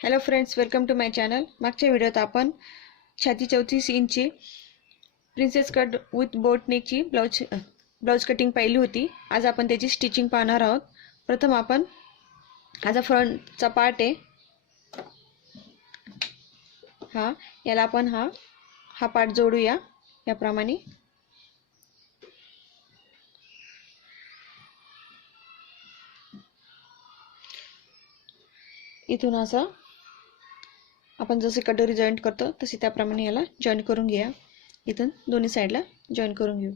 Hello friends, welcome to my channel. मागच्या व्हिडिओत आपण छाती 34 इंची प्रिन्सेस कट विथ बोट नेकची ब्लाउज कटिंग पाहिली होती. आज आपण त्याची स्टिचिंग पाहणार आहोत. प्रथम आपण हा फ्रंटचा पार्ट आहे याला आपण हा पार्ट जोडूया याप्रमाणे. इथून असं आपण जसे कटोरी जॉईंट करतो तसे त्याप्रमाणे याला जॉईंट करून घ्या. इथून दोन्ही साइडला जॉईंट करून घेऊ.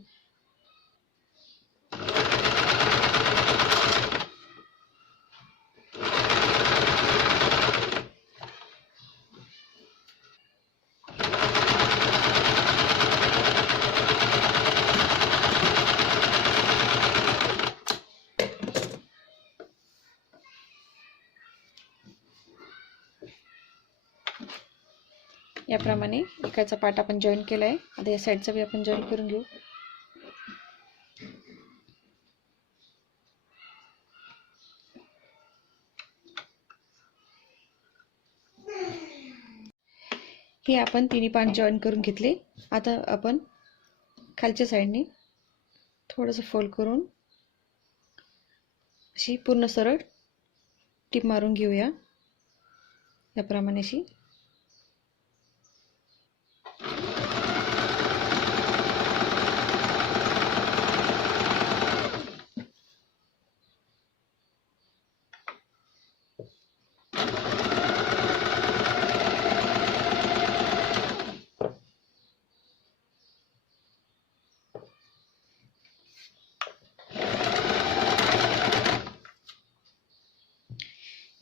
याप्रमाणे एकाचा पार्ट आपण जॉईन केलाय. आता या साइडचा भी आपण जॉईन करून घेऊ. हे आपण तिन्ही पार्ट जॉईन करून घेतले. आता आपण खालच्या साइडने थोडंसं फोल्ड करून अशी पूर्ण सरळ टिप मारून घेऊया. याप्रमाणे अशी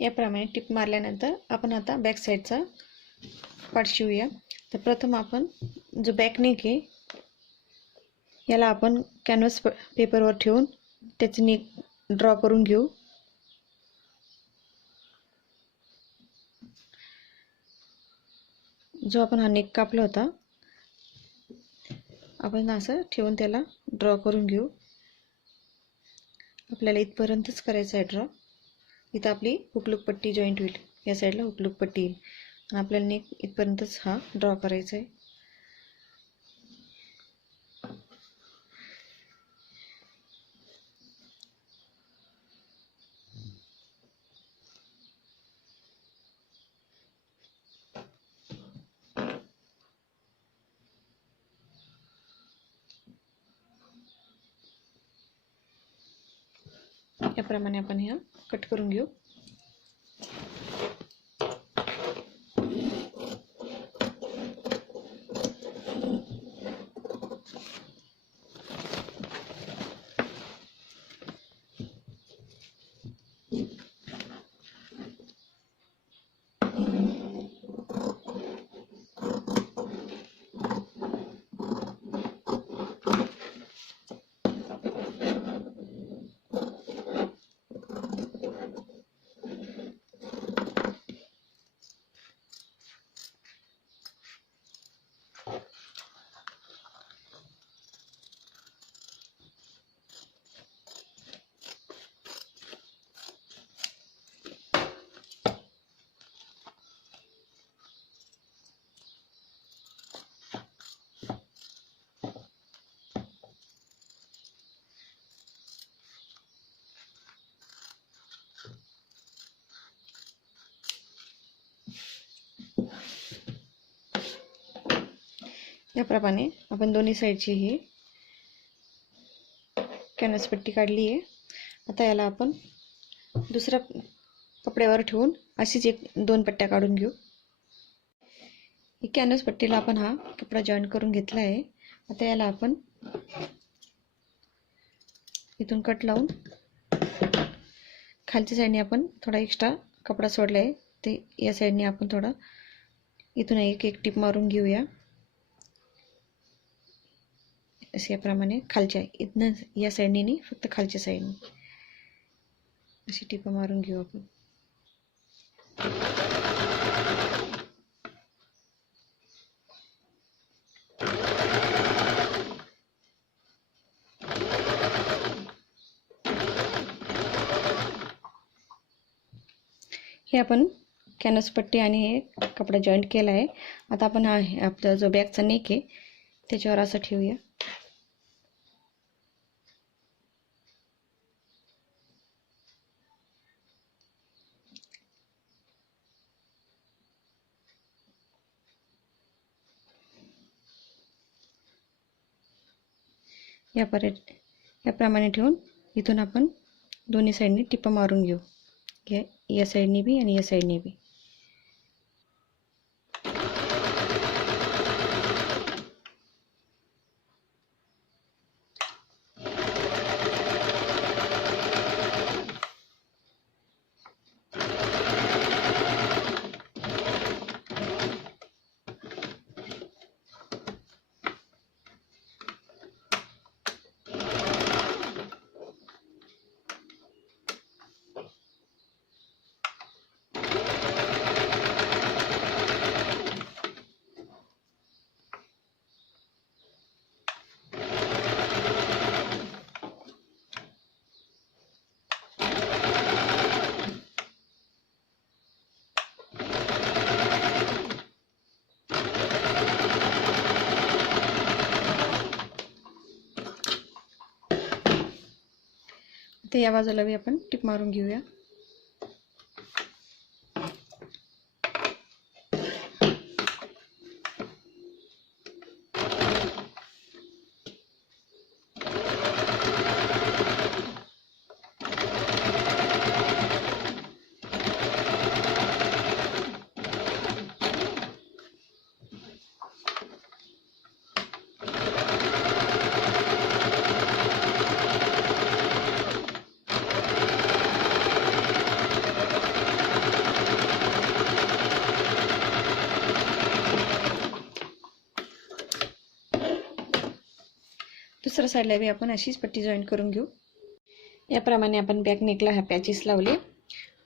याप्रमाणे टिप मारल्यानंतर आपण आता बॅक साइडचा पार्ट शिवूया. तर प्रथम आपण जो बॅक नेक आहे याला आपण कॅनव्हास पेपरवर ठेवून त्याचे नेक ड्रॉ करून घेऊ. जो आपण हा नेक कापला होता आपण असं ठेवून त्याला ड्रॉ करून घेऊ. आपल्याला इथपर्यंतच करायचं आहे ड्रॉ. इथं आपली हुकलूक पट्टी जॉईंट होईल. या साईडला हुकलूक पट्टी येईल आणि आपल्याला नेक इथपर्यंतच हा ड्रॉ करायचा आहे. याप्रमाणे आपण ह्या कट करून घेऊ. याप्रमाणे आपण दोन्ही साईडची ही कॅनव्हास पट्टी काढली आहे. आता याला आपण दुसऱ्या कपड्यावर ठेवून अशीच एक दोन पट्ट्या काढून घेऊ. ही कॅनव्हास पट्टीला आपण हा कपडा जॉईन करून घेतला आहे. आता याला आपण इथून कट लावून खालच्या साईडने आपण थोडा एक्स्ट्रा कपडा सोडला आहे ते या साईडने आपण थोडा इथून एक टिप मारून घेऊया. असे याप्रमाणे खालच्या इथनं या साईडने नाही, फक्त खालच्या साईडने अशी टिपा मारून घेऊ आपण. हे आपण कॅनव्हास पट्टी आणि हे कपडा जॉईंट केला आहे. आता आपण हा आपला जो बॅगचा नेक आहे त्याच्यावर असं ठेवूया. याप्रमाणे ठेवून इथून आपण दोन्ही साईडनी टिपा मारून घेऊ. या साईडनी बी आणि या साईडनी बी. ते या बाजूला बी आपण टिप मारून घेऊया. दुसऱ्या साईडला बी आपण अशीच पट्टी जॉईन करून घेऊ. याप्रमाणे आपण बॅक नेकला ह्या पॅचेस लावले.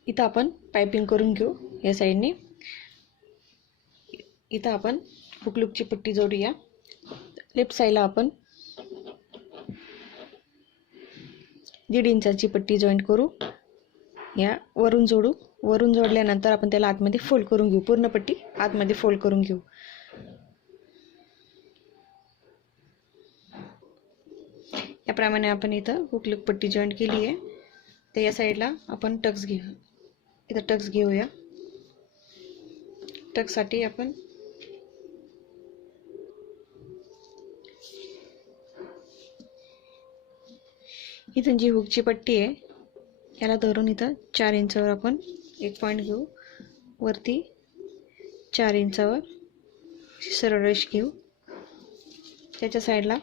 इथं आपण पाइपिंग करून घेऊ. या साईडने इथं आपण हुकलूकची पट्टी जोडूया. लेफ्ट साईडला आपण 1.5 इंचाची पट्टी जॉईंट करू. या वरून जोडू. वरून जोडल्यानंतर आपण त्याला आतमध्ये फोल्ड करून घेऊ. पूर्ण पट्टी आतमध्ये फोल्ड करून घेऊ. याप्रमाणे आपण इथं हुकलूक पट्टी जॉईंट केली आहे. तर या साईडला आपण टक्स घेऊ. इथं टक्स घेऊया. टक्ससाठी आपण इथून जी हुकची पट्टी आहे याला धरून इथं 4 इंचावर आपण एक पॉईंट घेऊ. वरती 4 इंचावर सरळ रेष घेऊ. त्याच्या साईडला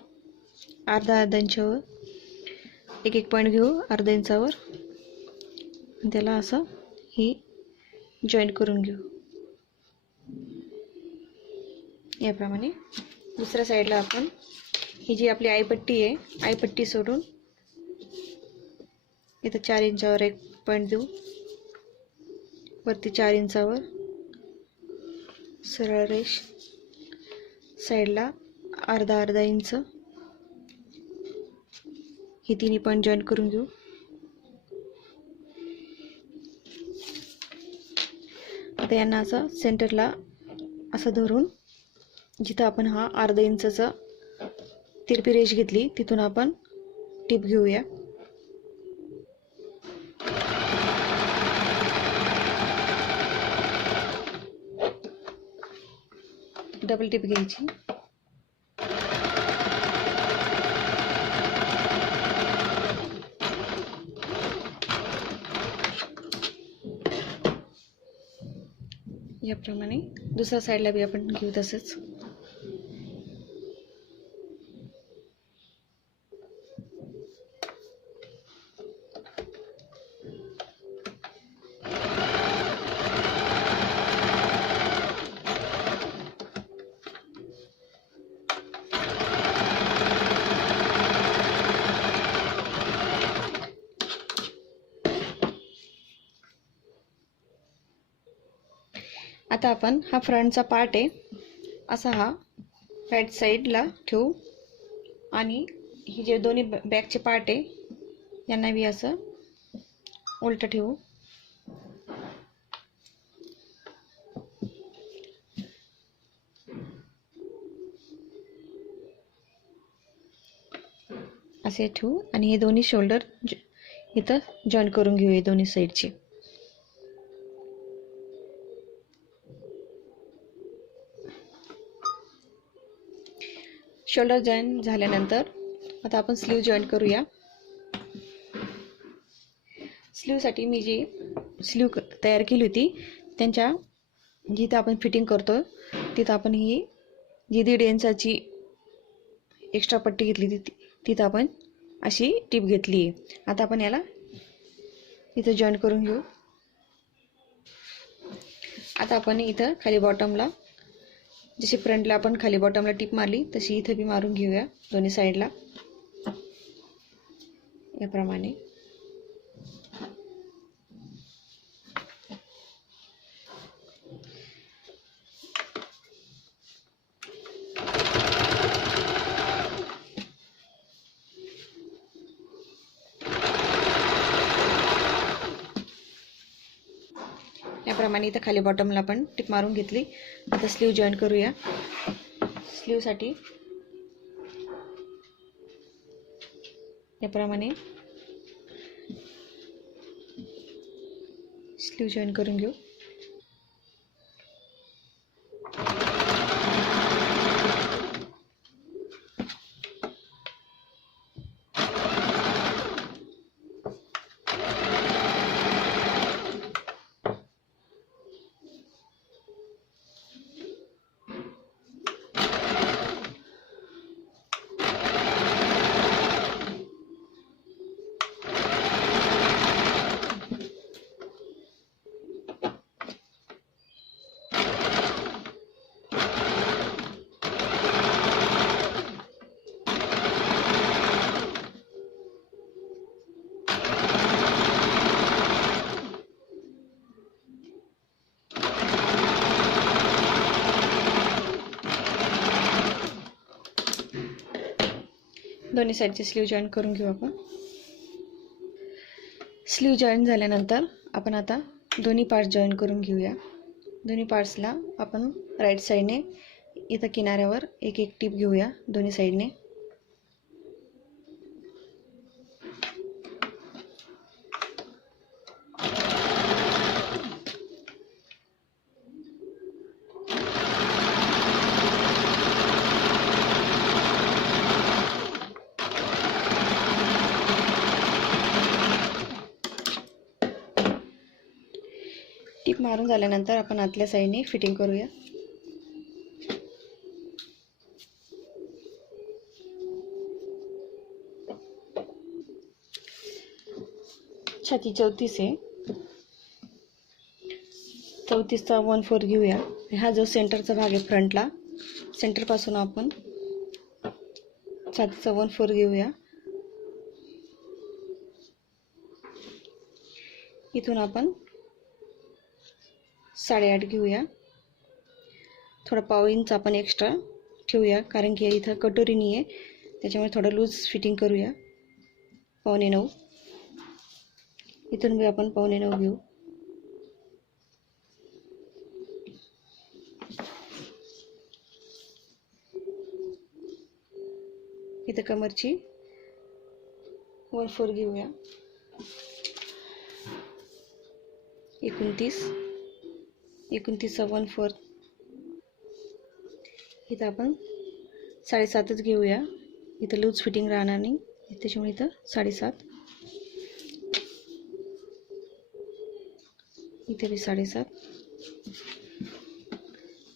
अर्धा इंचावर एक पॉईंट घेऊ. अर्धा इंचावर त्याला असं ही जॉईंट करून घेऊ. याप्रमाणे दुसऱ्या साईडला आपण ही जी आपली आईपट्टी आहे, आईपट्टी सोडून इथं 4 इंचावर एक पॉईंट देऊ. वरती 4 इंचावर सरळ रेष. साईडला अर्धा इंच ही तिन्ही पॉईंट जॉईंट करून घेऊ. आता यांना असं सेंटरला असं धरून जिथं आपण हा अर्धा इंचचा तिरपी रेष घेतली तिथून आपण टिप घेऊया. डबल टिप घ्यायची. याप्रमाणे दुसऱ्या साईडला बी आपण घेऊ तसंच. आता आपण हा फ्रंटचा पार्ट आहे असा हा राईट साईडला ठेवू आणि ही जे दोन्ही बॅकचे पार्ट आहे यांना बी असं उलट ठेवू. असे ठेवू आणि हे दोन्ही शोल्डर इथं जॉईन करून घेऊया दोन्ही साईडचे. शोल्डर जॉईन झाल्यानंतर आता आपण स्लीव जॉईन करूया. स्लीवसाठी मी जी स्लीव तयार केली होती त्यांच्या जिथं आपण फिटिंग करतो तिथं आपण ही जी 1.5 इंचाची एक्स्ट्रा पट्टी घेतली तिथं आपण अशी टीप घेतली आहे. आता आपण याला इथं जॉईन करून घेऊ. आता आपण इथं खाली बॉटमला जशी फ्रंटला आपण खाली बॉटमला टीप मारली तशी इथं बी मारून घेऊया दोन्ही साईडला याप्रमाणे. याप्रमाणे इथं खाली बॉटमला आपण टिप मारून घेतली. आता स्लीव जॉईन करूया. स्लीवसाठी याप्रमाणे स्लीव जॉईन करून घेऊ. दोन्ही साईडचे स्लीव जॉईन करून घेऊ आपण. स्लीव जॉईन झाल्यानंतर आपण आता दोन्ही पार्ट जॉईन करून घेऊया. दोन्ही पार्ट्सला आपण राईट साईडने इथं किनाऱ्यावर एक एक टीप घेऊया दोन्ही साईडने. टीप मारून झाल्यानंतर आपण आतल्या साईडने फिटिंग करूया. छाती 34 आहे. 34चा 1/4 घेऊया. हा जो सेंटरचा भाग आहे फ्रंटला सेंटरपासून आपण छातीचा 1/4 घेऊया. इथून आपण 8.5 घेऊया. थोडा 1/2 इंच आपण एक्स्ट्रा ठेवूया कारण की इथं कटोरी नाही आहे त्याच्यामुळे थोडं लूज फिटिंग करूया. 8.25 इथून बी आपण 8.25 घेऊ. इथं कमरची 1/4 घेऊया. 29चा 1/4 इथं आपण 7.5च घेऊया. इथं लूज फिटिंग राहणार नाही त्याच्यामुळे इथं 7.5. इथे बी 7.5.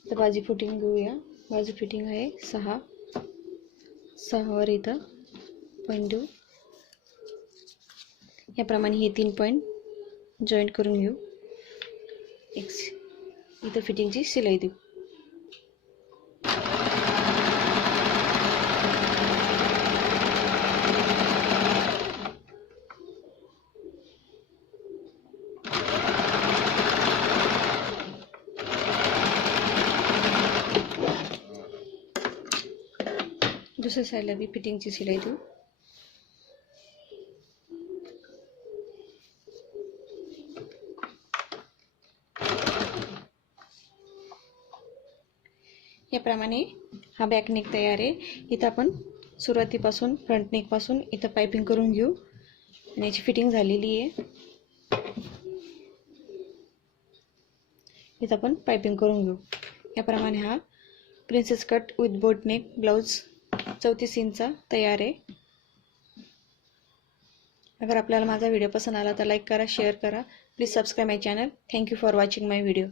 तर बाजू फिटिंग घेऊया. बाजू फिटिंग आहे 6. 6वर इथं पॉईंट देऊ. याप्रमाणे हे 3 पॉईंट जॉईंट करून घेऊ. इथं फिटिंगची शिलाई देऊ. दुसऱ्या साईडला बी फिटिंगची शिलाई देऊ. याप्रमाणे हा बॅक नेक तयार आहे. इथं आपण सुरुवातीपासून फ्रंट नेक पासून इथं पाइपिंग करून घेऊ आणि याची फिटिंग झालेली आहे. इथं आपण पाइपिंग करून घेऊ. याप्रमाणे हा princess cut with boat neck blouse 34 इंचचा तयार आहे. अगर आपल्याला माझा व्हिडिओ पसंद आला तर लाईक करा, शेअर करा. Please subscribe my channel. Thank you for watching my video.